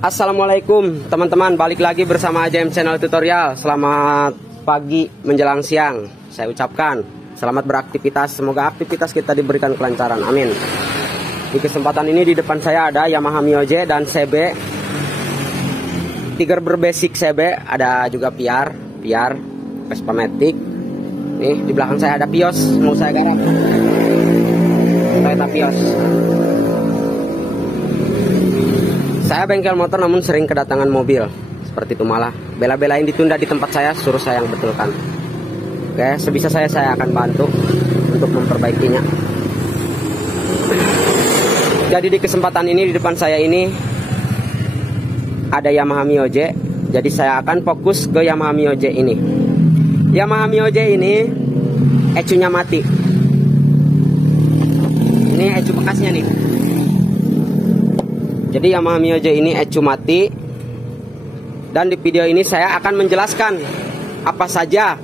Assalamualaikum teman-teman, balik lagi bersama AJM Channel Tutorial. Selamat pagi menjelang siang saya ucapkan. Selamat beraktivitas, semoga aktivitas kita diberikan kelancaran, amin. Di kesempatan ini di depan saya ada Yamaha Mio J dan CB Tiger berbasic CB. Ada juga PR Vespa Matic. Nih di belakang saya ada Vios, mau saya garap Toyota Vios. Saya bengkel motor namun sering kedatangan mobil seperti itu, malah bela-belain ditunda di tempat saya, suruh saya yang betulkan. Oke, sebisa saya akan bantu untuk memperbaikinya. Jadi di kesempatan ini di depan saya ini ada Yamaha Mio J. Jadi saya akan fokus ke Yamaha Mio J ini. Yamaha Mio J ini ecunya mati. Ini ecu bekasnya nih. Jadi Yamaha Mio J ini ecu mati. Dan di video ini saya akan menjelaskan apa saja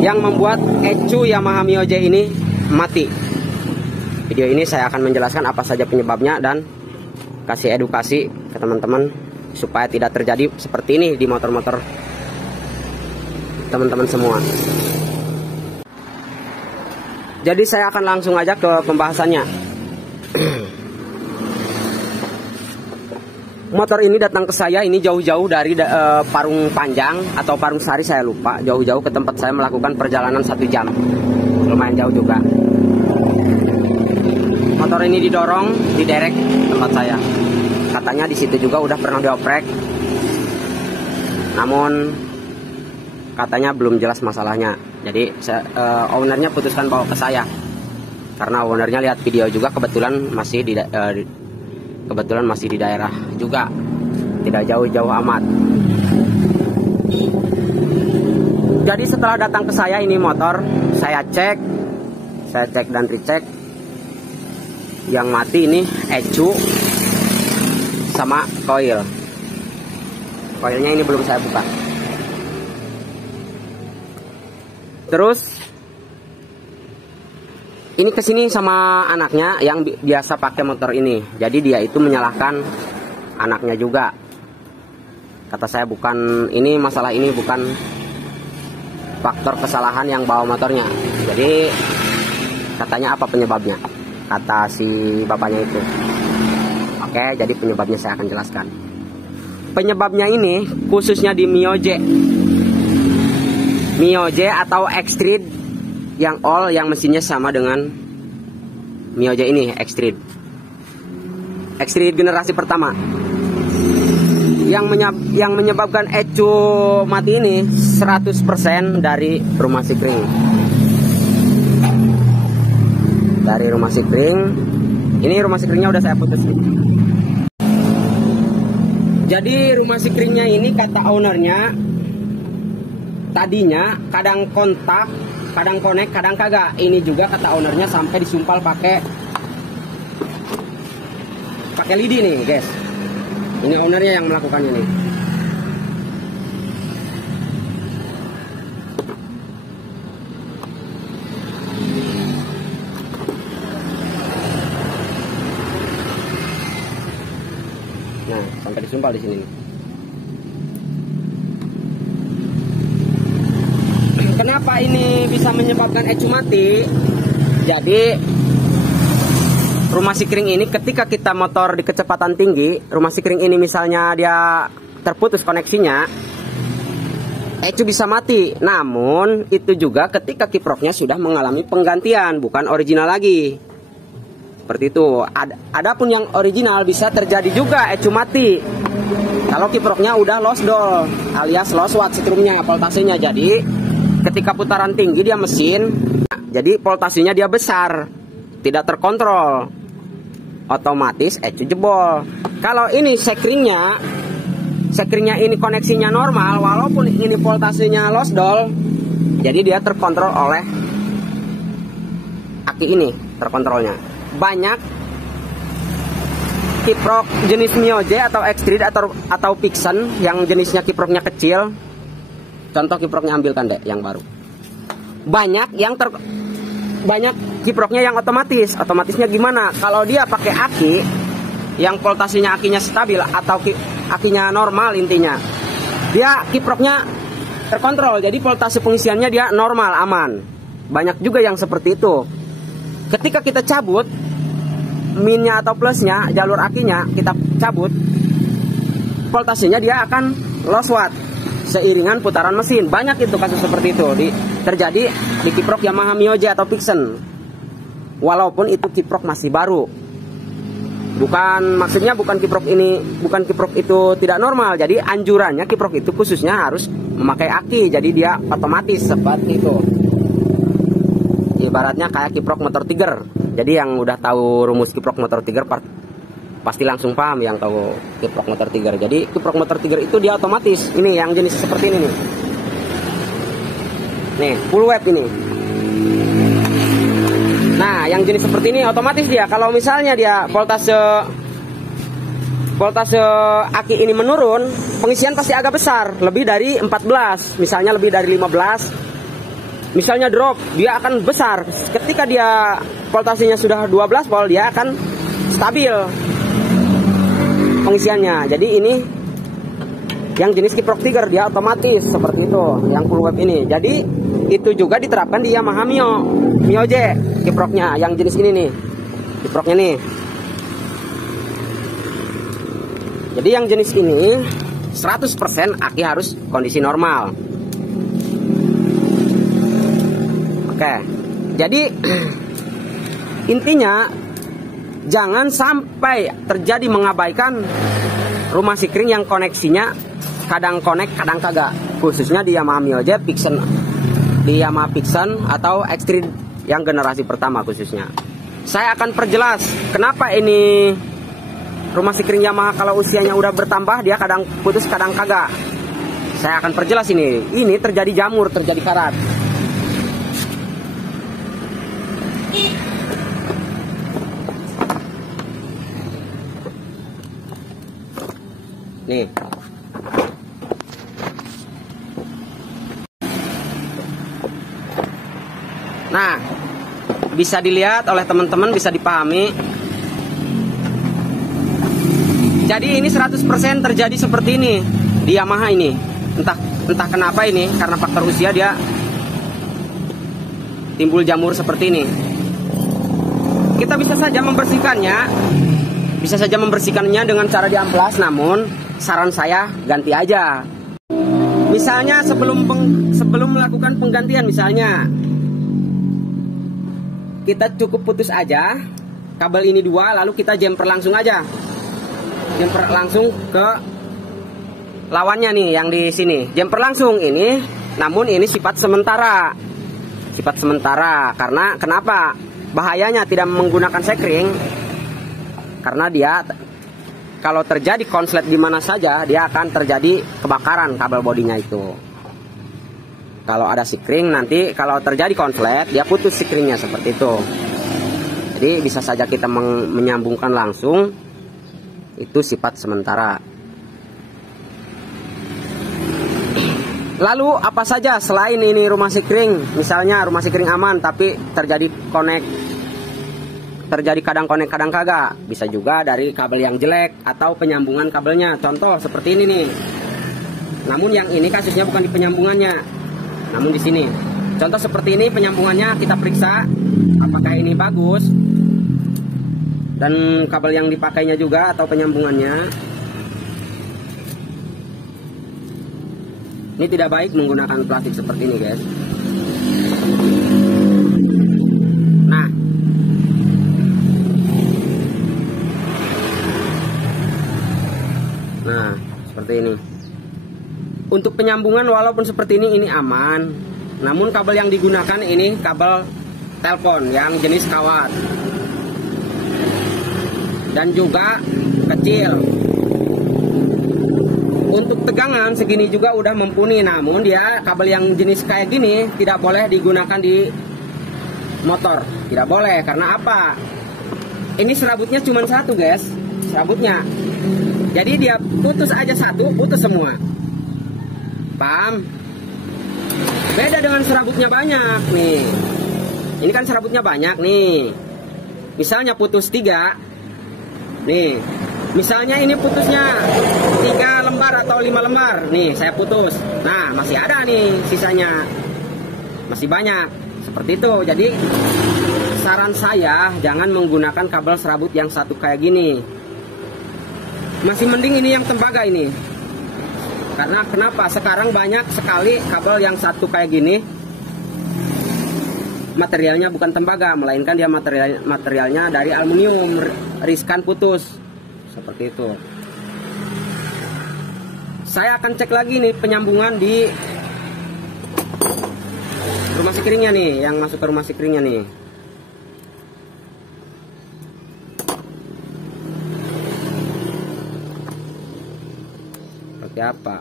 yang membuat ecu Yamaha Mio J ini mati. Video ini saya akan menjelaskan apa saja penyebabnya dan kasih edukasi ke teman-teman supaya tidak terjadi seperti ini di motor-motor teman-teman semua. Jadi saya akan langsung aja ke pembahasannya. Motor ini datang ke saya ini jauh-jauh dari Parung Panjang atau Parung Sari, saya lupa. Jauh-jauh ke tempat saya melakukan perjalanan 1 jam. Lumayan jauh juga. Motor ini didorong, diderek tempat saya. Katanya di situ juga udah pernah dioprek. Namun katanya belum jelas masalahnya. Jadi ownernya putuskan bawa ke saya. Karena ownernya lihat video juga, kebetulan masih di daerah juga, tidak jauh-jauh amat. Jadi setelah datang ke saya ini motor, saya cek dan recheck. Yang mati ini ecu sama koil. Koilnya ini belum saya buka. Terus ini kesini sama anaknya yang biasa pakai motor ini. Jadi dia itu menyalahkan anaknya juga. Kata saya masalah ini bukan faktor kesalahan yang bawa motornya. Jadi katanya apa penyebabnya? Kata si bapaknya itu. Oke, jadi penyebabnya saya akan jelaskan. Penyebabnya ini khususnya di Mio J atau X-Street yang all, yang mesinnya sama dengan Mio J ini, X-Street generasi pertama. Yang menyebabkan ecu mati ini 100% dari rumah sikring. Dari rumah sikring. Ini rumah sikringnya udah saya putus nih. Jadi rumah sikringnya ini kata ownernya tadinya kadang kontak, kadang connect, kadang kagak. Ini juga kata ownernya sampai disumpal pakai lidi nih, guys. Ini ownernya yang melakukannya nih. Nah, sampai disumpal di sini nih. Kenapa ini bisa menyebabkan ecu mati? Jadi rumah sikring ini ketika kita motor di kecepatan tinggi, rumah sikring ini misalnya dia terputus koneksinya, ecu bisa mati. Namun itu juga ketika kiproknya sudah mengalami penggantian, bukan original lagi. Seperti itu. Adapun yang original bisa terjadi juga ecu mati kalau kiproknya udah lost doll alias lost watt setrumnya, voltasenya. Jadi ketika putaran tinggi dia mesin, jadi voltasenya dia besar, tidak terkontrol, otomatis ecu jebol. Kalau ini sekringnya ini koneksinya normal, walaupun ini voltasenya lost doll, jadi dia terkontrol oleh aki ini, terkontrolnya. Banyak kiprok jenis Mio J atau X-Street atau Pixen yang jenisnya kiproknya kecil. Contoh kiproknya ambilkan deh yang baru. Banyak kiproknya yang otomatis. Otomatisnya gimana? Kalau dia pakai aki, yang voltasenya akinya stabil atau akinya normal, intinya dia kiproknya terkontrol, jadi voltase pengisiannya dia normal, aman. Banyak juga yang seperti itu. Ketika kita cabut minnya atau plusnya, jalur akinya kita cabut, voltasenya dia akan loss watt seiringan putaran mesin. Banyak itu kasus seperti itu terjadi di kiprok Yamaha Mio J atau Vixen, walaupun itu kiprok masih baru. Maksudnya bukan kiprok itu tidak normal. Jadi anjurannya kiprok itu khususnya harus memakai aki, jadi dia otomatis seperti itu. Ibaratnya kayak kiprok motor Tiger. Jadi yang udah tahu rumus kiprok motor Tiger pasti langsung paham yang tahu kiprok motor Tiger. Jadi kiprok motor Tiger itu dia otomatis. Ini yang jenis seperti ini nih. Nih, full wave ini. Nah, yang jenis seperti ini otomatis dia kalau misalnya dia voltase aki ini menurun, pengisian pasti agak besar, lebih dari 14, misalnya lebih dari 15. Misalnya drop, dia akan besar. Ketika dia voltasenya sudah 12 volt, dia akan stabil pengisiannya. Jadi ini yang jenis kiprok Tiger, dia otomatis seperti itu, yang full wave ini. Jadi itu juga diterapkan di Yamaha Mio J kiproknya, yang jenis ini nih kiproknya nih. Jadi yang jenis ini 100% aki harus kondisi normal. Oke, jadi intinya jangan sampai terjadi mengabaikan rumah sikring yang koneksinya kadang connect kadang kagak, khususnya di Yamaha Mio J, Vixen, di Yamaha Vixen atau Extreme yang generasi pertama khususnya. Saya akan perjelas kenapa ini rumah sikring Yamaha kalau usianya udah bertambah dia kadang putus kadang kagak. Saya akan perjelas ini. Ini terjadi jamur, terjadi karat. Nih. Nah, bisa dilihat oleh teman-teman, bisa dipahami. Jadi ini 100% terjadi seperti ini di Yamaha ini. Entah kenapa ini, karena faktor usia dia timbul jamur seperti ini. Kita bisa saja membersihkannya dengan cara diamplas, namun saran saya ganti aja. Misalnya sebelum melakukan penggantian, misalnya kita cukup putus aja kabel ini 2, lalu kita jumper langsung aja. Jumper langsung ke lawannya nih yang di sini. Jumper langsung ini, namun ini sifat sementara. Sifat sementara karena kenapa? Bahayanya tidak menggunakan sekring. Karena dia kalau terjadi konslet di mana saja, dia akan terjadi kebakaran kabel bodinya itu. Kalau ada sikring nanti kalau terjadi konslet dia putus sikringnya seperti itu. Jadi bisa saja kita menyambungkan langsung, itu sifat sementara. Lalu apa saja selain ini rumah sikring? Misalnya rumah sikring aman tapi terjadi kadang connect kadang kagak. Bisa juga dari kabel yang jelek atau penyambungan kabelnya. Contoh seperti ini nih. Namun yang ini kasusnya bukan di penyambungannya, namun di sini. Contoh seperti ini penyambungannya kita periksa apakah ini bagus dan kabel yang dipakainya juga atau penyambungannya. Ini tidak baik menggunakan plastik seperti ini, guys. Nah, seperti ini. Untuk penyambungan walaupun seperti ini aman. Namun kabel yang digunakan ini kabel telepon yang jenis kawat. Dan juga kecil. Untuk tegangan segini juga udah mumpuni. Namun dia kabel yang jenis kayak gini tidak boleh digunakan di motor. Tidak boleh, karena apa? Ini serabutnya cuma satu, guys. Serabutnya. Jadi dia putus aja satu, putus semua. Paham? Beda dengan serabutnya banyak nih. Ini kan serabutnya banyak nih. Misalnya putus 3. Nih, Misalnya ini putusnya 3 lembar atau 5 lembar. Nih, saya putus. Nah, masih ada nih sisanya. Masih banyak. Seperti itu. Jadi, saran saya jangan menggunakan kabel serabut yang satu kayak gini. Masih mending ini yang tembaga ini. Karena kenapa? Sekarang banyak sekali kabel yang satu kayak gini. Materialnya bukan tembaga, melainkan dia materialnya dari aluminium, riskan putus. Seperti itu. Saya akan cek lagi nih penyambungan di rumah sikringnya nih, yang masuk ke rumah sikringnya nih. Seperti apa?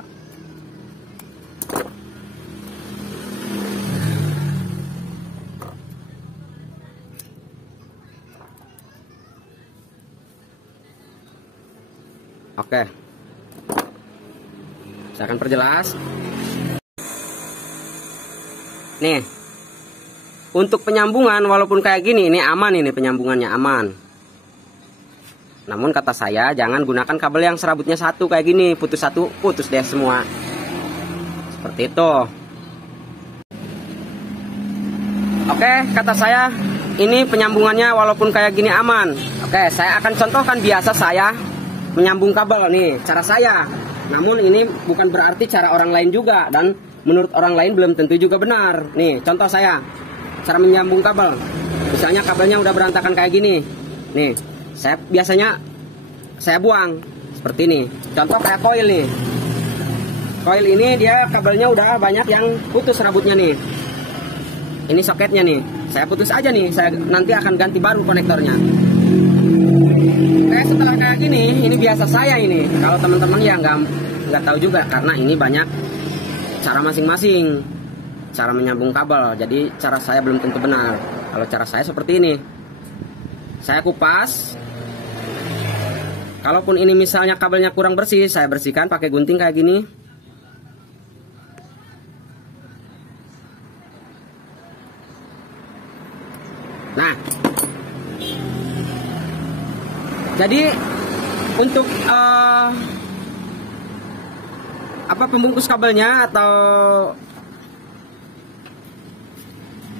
Oke, saya akan perjelas. Nih, untuk penyambungan walaupun kayak gini, ini aman, ini penyambungannya aman. Namun kata saya jangan gunakan kabel yang serabutnya satu kayak gini, putus satu, putus deh semua. Seperti itu. Oke, kata saya ini penyambungannya walaupun kayak gini aman. Oke, saya akan contohkan biasa saya menyambung kabel nih, cara saya. Namun ini bukan berarti cara orang lain juga, dan menurut orang lain belum tentu juga benar. Nih, contoh saya cara menyambung kabel. Misalnya kabelnya udah berantakan kayak gini. Nih, saya biasanya saya buang seperti ini. Contoh kayak koil nih. Koil ini dia kabelnya udah banyak yang putus rambutnya nih. Ini soketnya nih. Saya putus aja nih. Saya nanti akan ganti baru konektornya. Oke, setelah kayak gini, ini biasa saya ini. Kalau teman-teman ya nggak tahu juga, karena ini banyak cara masing-masing cara menyambung kabel. Jadi cara saya belum tentu benar. Kalau cara saya seperti ini, saya kupas. Kalaupun ini misalnya kabelnya kurang bersih, saya bersihkan pakai gunting kayak gini. Nah, jadi untuk pembungkus kabelnya, atau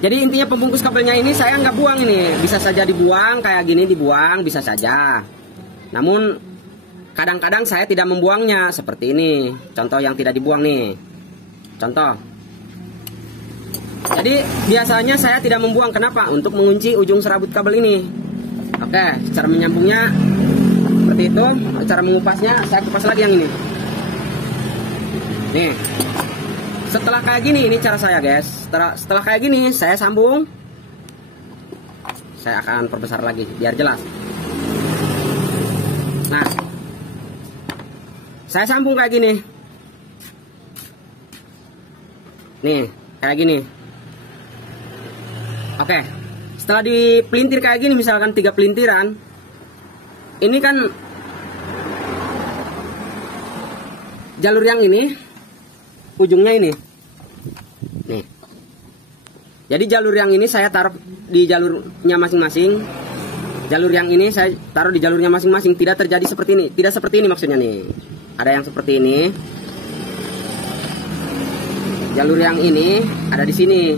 jadi intinya pembungkus kabelnya ini saya nggak buang, ini bisa saja dibuang kayak gini, dibuang bisa saja. Namun kadang-kadang saya tidak membuangnya seperti ini. Contoh yang tidak dibuang nih. Contoh. Jadi biasanya saya tidak membuang. Kenapa? Untuk mengunci ujung serabut kabel ini. Oke, cara menyambungnya seperti itu. Cara mengupasnya saya kupas lagi yang ini. Nih. Setelah kayak gini, ini cara saya guys. Setelah kayak gini saya sambung. Saya akan perbesar lagi biar jelas. Nah, saya sambung kayak gini. Nih, kayak gini. Oke, setelah dipelintir kayak gini, misalkan 3 pelintiran, ini kan jalur yang ini, ujungnya ini. Nih. Jadi jalur yang ini saya taruh di jalurnya masing-masing. Jalur yang ini saya taruh di jalurnya masing-masing. Tidak terjadi seperti ini. Tidak seperti ini maksudnya nih. Ada yang seperti ini. Jalur yang ini ada di sini.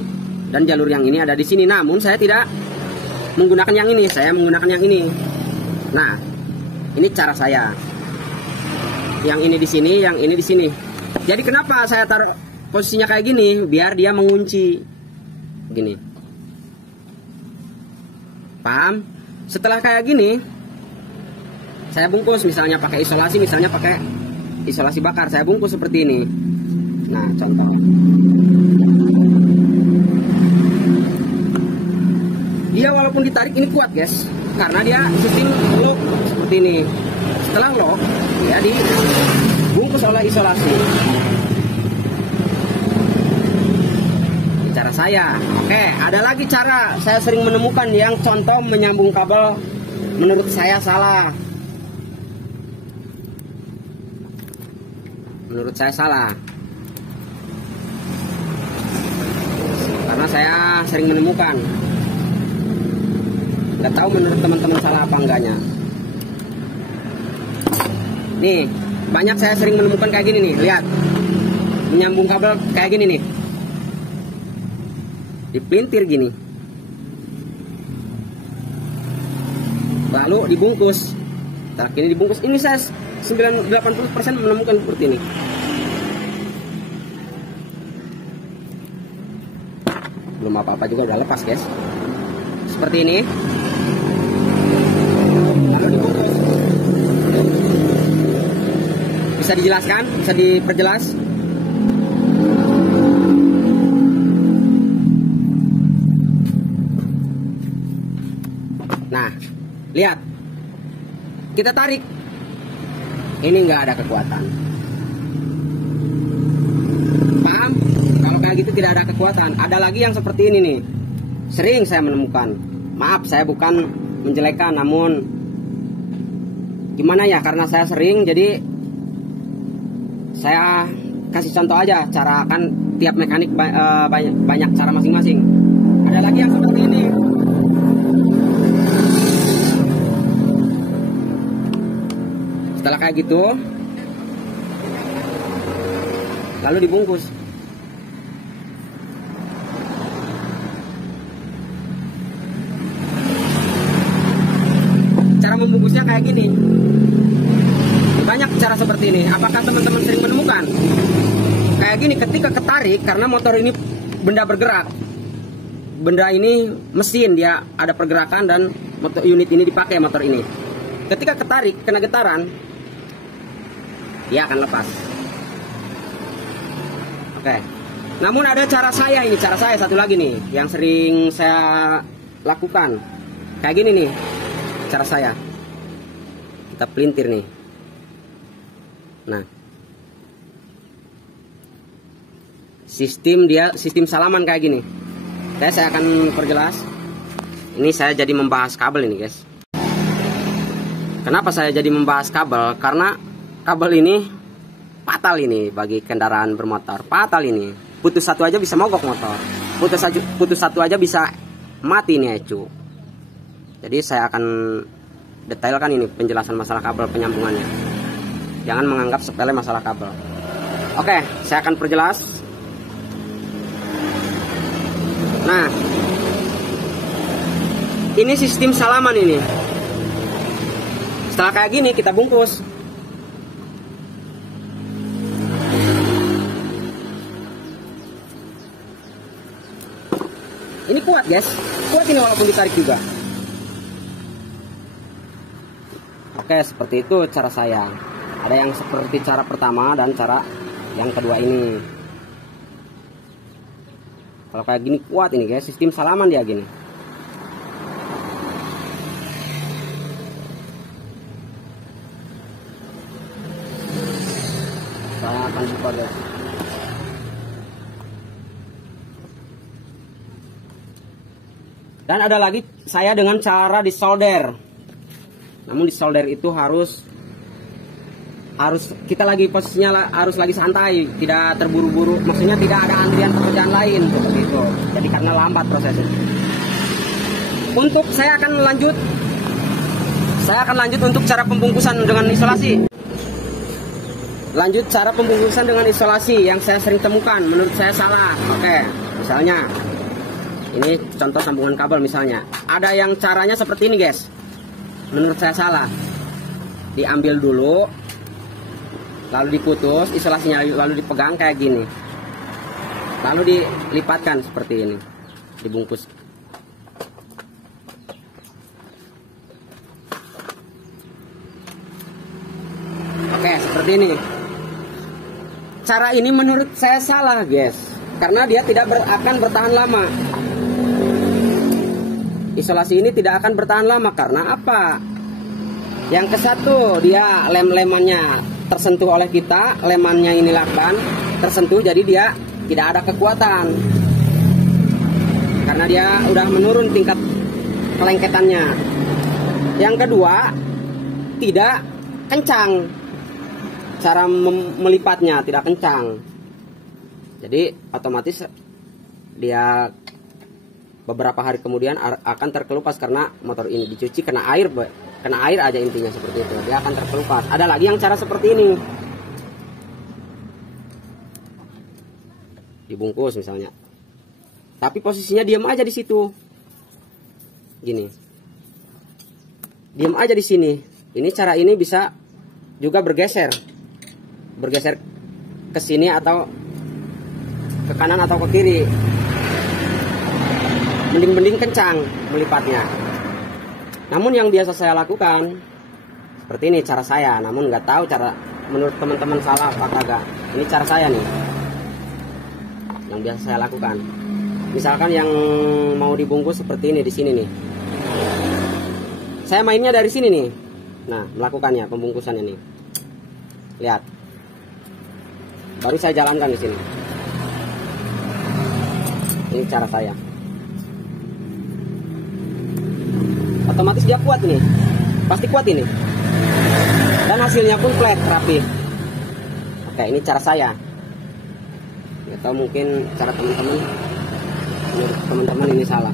Dan jalur yang ini ada di sini. Namun saya tidak menggunakan yang ini. Saya menggunakan yang ini. Nah, ini cara saya. Yang ini di sini, yang ini di sini. Jadi kenapa saya taruh posisinya kayak gini? Biar dia mengunci. Gini. Paham? Setelah kayak gini, saya bungkus, misalnya pakai isolasi, misalnya pakai isolasi bakar, saya bungkus seperti ini. Nah, contoh. Dia walaupun ditarik ini kuat, guys, karena dia sistem lock seperti ini. Setelah lock, dia dibungkus oleh isolasi. Cara saya. Oke, ada lagi cara saya sering menemukan yang contoh menyambung kabel menurut saya salah. Menurut saya salah. Karena saya sering menemukan. Nggak tahu menurut teman-teman salah apa enggaknya. Nih, banyak saya sering menemukan kayak gini nih, lihat. Menyambung kabel kayak gini nih. Dipelintir gini. Lalu dibungkus. Nah, ini dibungkus. Ini saya 80% menemukan seperti ini. Belum apa-apa juga udah lepas, guys. Seperti ini. Lalu dibungkus. Bisa dijelaskan? Bisa diperjelas? Nah, lihat. Kita tarik. Ini nggak ada kekuatan. Paham? Kalau kayak gitu tidak ada kekuatan. Ada lagi yang seperti ini nih. Sering saya menemukan. Maaf, saya bukan menjelekkan, namun gimana ya? Karena saya sering, jadi saya kasih contoh aja. Cara kan tiap mekanik banyak cara masing-masing. Ada lagi yang seperti ini. Setelah kayak gitu, lalu dibungkus. Cara membungkusnya kayak gini. Banyak cara seperti ini. Apakah teman-teman sering menemukan? Kayak gini, ketika ketarik, karena motor ini benda bergerak. Benda ini mesin, dia ada pergerakan dan motor unit ini dipakai motor ini. Ketika ketarik, kena getaran, dia akan lepas. Oke. Namun ada cara saya ini, cara saya satu lagi nih yang sering saya lakukan. Kayak gini nih cara saya. Kita pelintir nih. Nah. Sistem salaman kayak gini. Saya akan perjelas. Ini saya jadi membahas kabel ini, guys. Kenapa saya jadi membahas kabel? Karena kabel ini fatal ini bagi kendaraan bermotor. Fatal ini. Putus satu aja bisa mogok motor. Putus satu aja bisa mati nih ecu. Jadi saya akan detailkan ini penjelasan masalah kabel, penyambungannya. Jangan menganggap sepele masalah kabel. Oke, saya akan perjelas. Nah, ini sistem salaman ini. Setelah kayak gini kita bungkus. Ini kuat, guys. Kuat ini walaupun ditarik juga. Oke, seperti itu cara saya. Ada yang seperti cara pertama dan cara yang kedua ini. Kalau kayak gini kuat ini, guys. Sistem salaman dia gini. Saya akan buka, guys. Dan ada lagi saya dengan cara disolder. Namun disolder itu harus kita lagi posisinya harus lagi santai, tidak terburu-buru. Maksudnya tidak ada antrian pekerjaan lain seperti itu. Jadi karena lambat prosesnya. Untuk saya akan lanjut untuk cara pembungkusan dengan isolasi. Lanjut cara pembungkusan dengan isolasi yang saya sering temukan, menurut saya salah. Oke, misalnya ini contoh sambungan kabel misalnya. Ada yang caranya seperti ini, guys. Menurut saya salah. Diambil dulu, lalu diputus, isolasinya lalu dipegang kayak gini. Lalu dilipatkan seperti ini. Dibungkus. Oke, seperti ini. Cara ini menurut saya salah, guys. Karena dia tidak akan bertahan lama. Isolasi ini tidak akan bertahan lama karena apa? Yang ke satu, dia lem-lemannya tersentuh oleh kita, lemannya ini lakban tersentuh, jadi dia tidak ada kekuatan karena dia udah menurun tingkat kelengketannya. Yang kedua, tidak kencang, cara melipatnya tidak kencang, jadi otomatis dia beberapa hari kemudian akan terkelupas karena motor ini dicuci kena air kena air aja intinya seperti itu, dia akan terkelupas. Ada lagi yang cara seperti ini, dibungkus misalnya, tapi posisinya diam aja di situ, gini, diam aja di sini. Ini cara ini bisa juga bergeser ke sini atau ke kanan atau ke kiri. Mending kencang melipatnya. Namun yang biasa saya lakukan seperti ini cara saya. Namun nggak tahu cara menurut teman-teman salah apa kagak. Ini cara saya nih, yang biasa saya lakukan. Misalkan yang mau dibungkus seperti ini di sini nih. Saya mainnya dari sini nih. Nah, melakukannya pembungkusannya nih. Lihat. Baru saya jalankan di sini. Ini cara saya. Otomatis dia kuat ini, pasti kuat ini, dan hasilnya pun flat, rapi. Oke, ini cara saya, atau mungkin cara teman-teman, menurut teman-teman ini salah.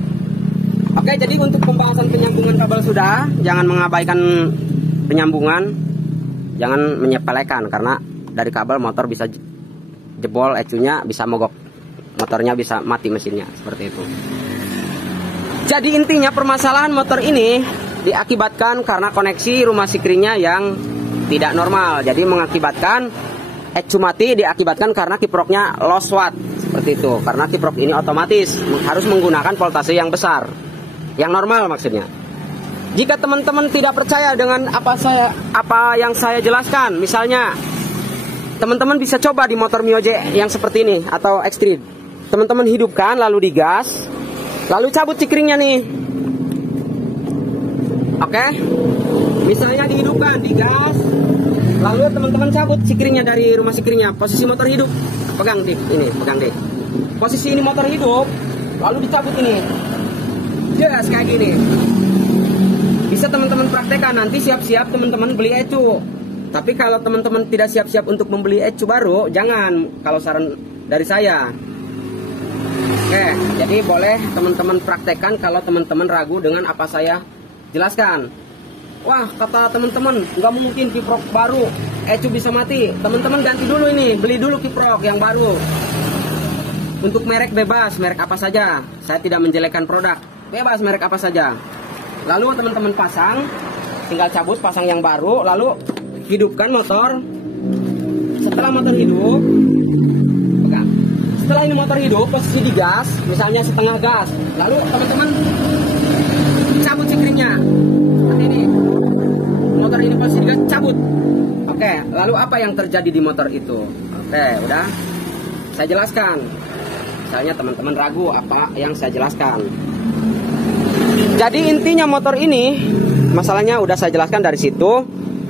Oke, jadi untuk pembahasan penyambungan kabel sudah, jangan mengabaikan penyambungan, jangan menyepelekan, karena dari kabel motor bisa jebol, ecunya bisa mogok, motornya bisa mati mesinnya, seperti itu. Jadi intinya permasalahan motor ini diakibatkan karena koneksi rumah sikringnya yang tidak normal. Jadi mengakibatkan ecu mati, diakibatkan karena kiproknya lost watt. Seperti itu. Karena kiprok ini otomatis harus menggunakan voltase yang besar. Yang normal maksudnya. Jika teman-teman tidak percaya dengan apa yang saya jelaskan, misalnya teman-teman bisa coba di motor Mio J yang seperti ini atau Extreme. Teman-teman hidupkan lalu digas. Lalu cabut sikringnya nih. Oke. Misalnya dihidupkan, digas. Lalu teman-teman cabut sikringnya dari rumah sikringnya. Posisi motor hidup. Pegang dik, ini, pegang dik. Posisi ini motor hidup. Lalu dicabut ini. Yes, kayak gini. Bisa teman-teman praktekkan. Nanti siap-siap teman-teman beli ecu. Tapi kalau teman-teman tidak siap-siap untuk membeli ecu baru, jangan. Kalau saran dari saya. Oke, jadi boleh teman-teman praktekkan kalau teman-teman ragu dengan apa saya jelaskan. Wah, kata teman-teman, nggak mungkin kiprok baru, ecu bisa mati. Teman-teman ganti dulu ini, beli dulu kiprok yang baru. Untuk merek bebas, merek apa saja. Saya tidak menjelekkan produk, bebas merek apa saja. Lalu teman-teman pasang, tinggal cabut, pasang yang baru, lalu hidupkan motor. Setelah motor hidup, pegang. Setelah ini motor hidup, posisi di gas, misalnya setengah gas. Lalu teman-teman cabut sikringnya. Seperti ini. Motor ini posisi di gas, cabut. Oke, lalu apa yang terjadi di motor itu? Oke, udah. Saya jelaskan. Misalnya teman-teman ragu apa yang saya jelaskan. Jadi intinya motor ini, masalahnya udah saya jelaskan dari situ.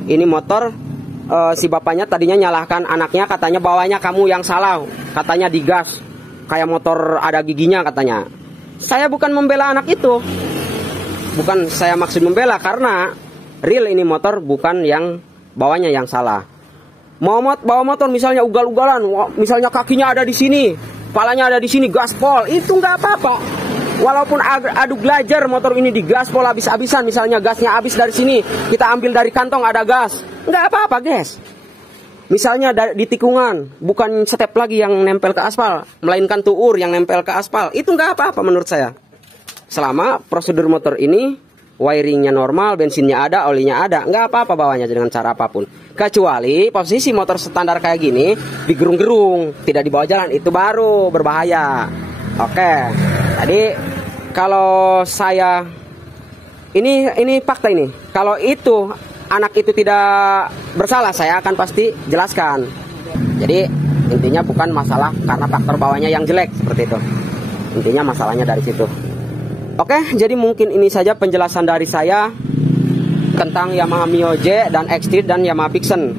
Ini motor si bapaknya tadinya nyalahkan anaknya, katanya bawahnya kamu yang salah, katanya digas kayak motor ada giginya katanya. Saya bukan membela anak itu, bukan saya maksud membela, karena real ini motor bukan yang bawahnya yang salah. Bawa motor misalnya ugal-ugalan, misalnya kakinya ada di sini, kepalanya ada di sini, gaspol, itu nggak apa-apa. Walaupun adu glajer motor ini di gaspol habis-habisan, misalnya gasnya habis dari sini, kita ambil dari kantong ada gas, nggak apa-apa guys. Misalnya di tikungan, bukan step lagi yang nempel ke aspal, melainkan tuur yang nempel ke aspal, itu nggak apa-apa menurut saya. Selama prosedur motor ini, wiringnya normal, bensinnya ada, olinya ada, nggak apa-apa bawanya dengan cara apapun. Kecuali posisi motor standar kayak gini, digerung-gerung, tidak dibawa jalan, itu baru berbahaya. Oke, tadi kalau saya ini fakta ini. Kalau itu anak itu tidak bersalah, saya akan pasti jelaskan. Jadi intinya bukan masalah karena faktor bawahnya yang jelek seperti itu. Intinya masalahnya dari situ. Oke, jadi mungkin ini saja penjelasan dari saya tentang Yamaha Mio J dan Extreme dan Yamaha Vixen.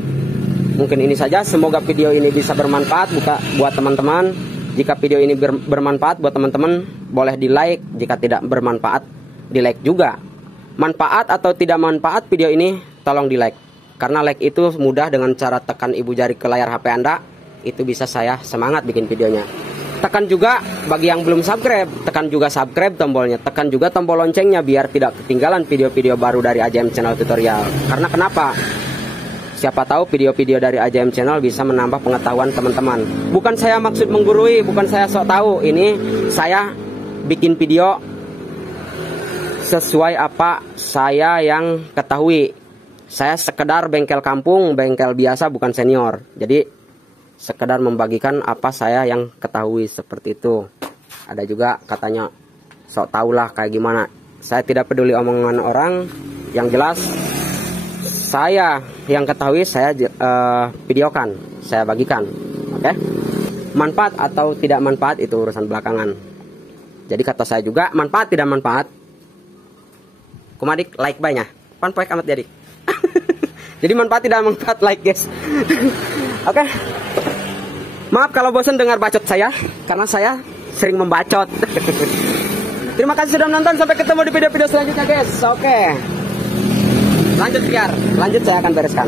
Mungkin ini saja. Semoga video ini bisa bermanfaat buat teman-teman. Jika video ini bermanfaat buat teman-teman, boleh di like. Jika tidak bermanfaat, di like juga. Manfaat atau tidak manfaat video ini, tolong di like. Karena like itu mudah, dengan cara tekan ibu jari ke layar HP Anda, itu bisa saya semangat bikin videonya. Tekan juga bagi yang belum subscribe, tekan juga subscribe tombolnya, tekan juga tombol loncengnya biar tidak ketinggalan video-video baru dari AJM Channel Tutorial. Karena kenapa? Siapa tahu video-video dari AJM Channel bisa menambah pengetahuan teman-teman. Bukan saya maksud menggurui, bukan saya sok tahu. Ini saya bikin video sesuai apa saya yang ketahui. Saya sekedar bengkel kampung, bengkel biasa, bukan senior. Jadi sekedar membagikan apa saya yang ketahui, seperti itu. Ada juga katanya sok tahulah kayak gimana. Saya tidak peduli omongan orang, yang jelas saya yang ketahui saya videokan, saya bagikan. Oke? Manfaat atau tidak manfaat itu urusan belakangan. Jadi kata saya juga manfaat tidak manfaat. Kumadik like banyak. Pan poek amat jadi. Jadi manfaat tidak manfaat like guys. Oke. Maaf kalau bosan dengar bacot saya, karena saya sering membacot. Terima kasih sudah menonton, sampai ketemu di video-video selanjutnya guys. Oke. Lanjut biar, lanjut saya akan bereskan.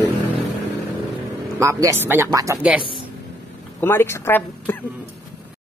Maaf guys, banyak bacot guys. Kumadik subscribe.